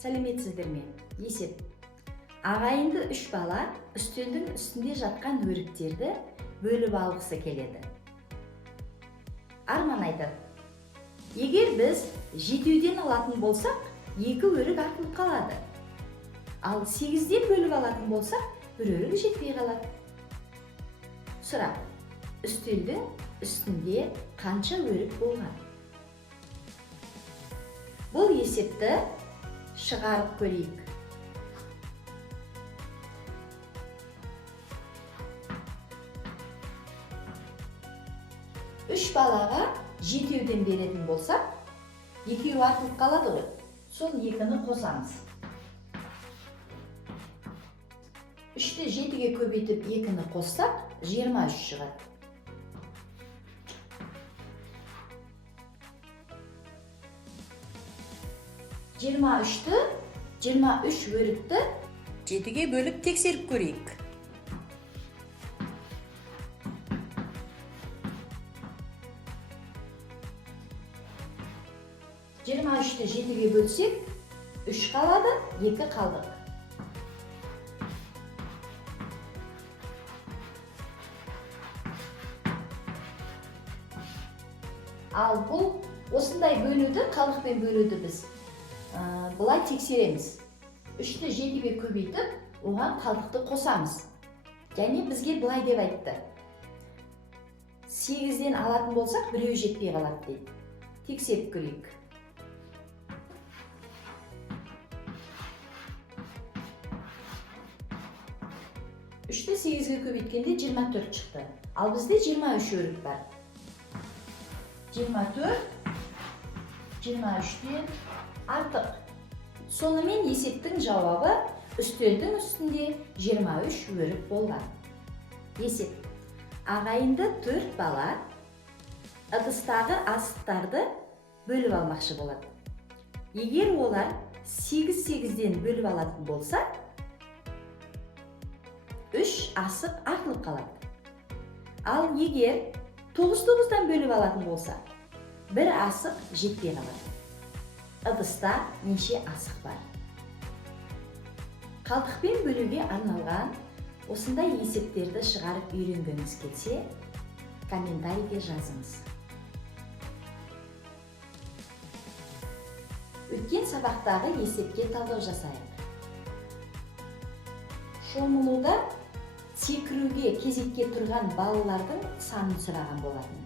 Сәлеметсіздер ме? Есеп. Ағайынды 3 бала үстелдің үстінде жатқан өріктерді бөліп алғысы келеді. Арман айтады: егер біз 7-ден алатын болсақ, 2 өрік артылып қалады. Ал 8-ден бөліп алатын болсақ, 1 өрік жетпей қалады. Сұрақ: үстелдің үстінде қанша өрік болған? Бұл есепті шығарып көрейік. Үш балаға 7-ден беретін болсақ, 2 артылып қалады ғой. Сол 2-ні қосамыз. 3-ті 7-ге көбейтіп 2-ні қоссақ, 23 шығады. Жиырма 23 өрікті 7-ге бөліп тексеріп көрейік. 23-ті 7-ге бөлсек, 3 қалады, 2 қалдық. Ал бұл осындай бөлуді, қалдықпен бөлуді біз бұлай тексереміз. 3-ті 7-ге көбейтіп, оған қалдықты қосамыз. Және бізге бұлай деп айтты: 8-ден алатын болсақ, біреу жетпей қалады дейді. Тексеріп көрейік. 3-ті 8-ге көбейткенде 24 шықты. Ал бізде 23 өрік бар. 24, 23-тен артық. Сонымен есептің жауабы үстелдің үстінде 23 өрік болған. Есеп. Ағайынды 4 бала ыдыстағы астықтарды бөліп алмақшы болады. Егер олар 8-8-ден бөліп алатын болса, 3 асық артылып қалады. Ал егер 9-9-дан бөліп алатын болса, 1 асық жетпей қалады. Ыдыста неше асық бар? Қалдықпен бөлуге арналған осындай есептерді шығарып үйренгіңіз келсе, комментарийге жазыңыз. Өткен сабақтағы есепке талдау жасайық. Шомылуда секіруге кезекке тұрған балалардың санын сұраған болатын.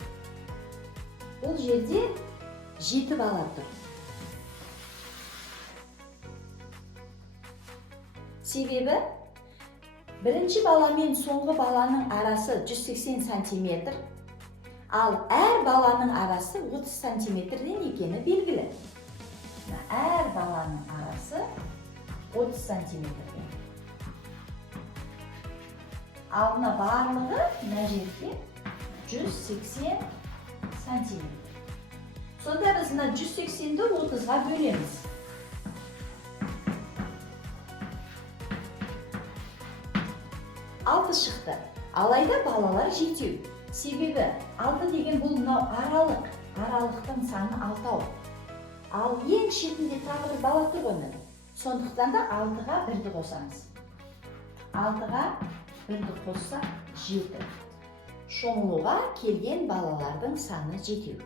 Бұл жерде 7 бала тұр. Себебі, бірінші бала мен соңғы баланың арасы 180 см, ал әр баланың арасы 30 см-ден екені белгілі. Әр баланың арасы 30 см-ден. Ал мына барлығы мына жерде 180 см. Сонда біз мына 180-ді 30-ға бөлеміз. 6 шықты. Алайда балалар 7. Себебі 6 деген бұл мынау аралық. Аралықтың саны 6. Ал ең шетінде тағы бір бала тұр ғой. Сондықтан да 6-ға 1-ді қосамыз. 6-ға 1-ді қоссақ 7. Шомылуға келген балалардың саны 7.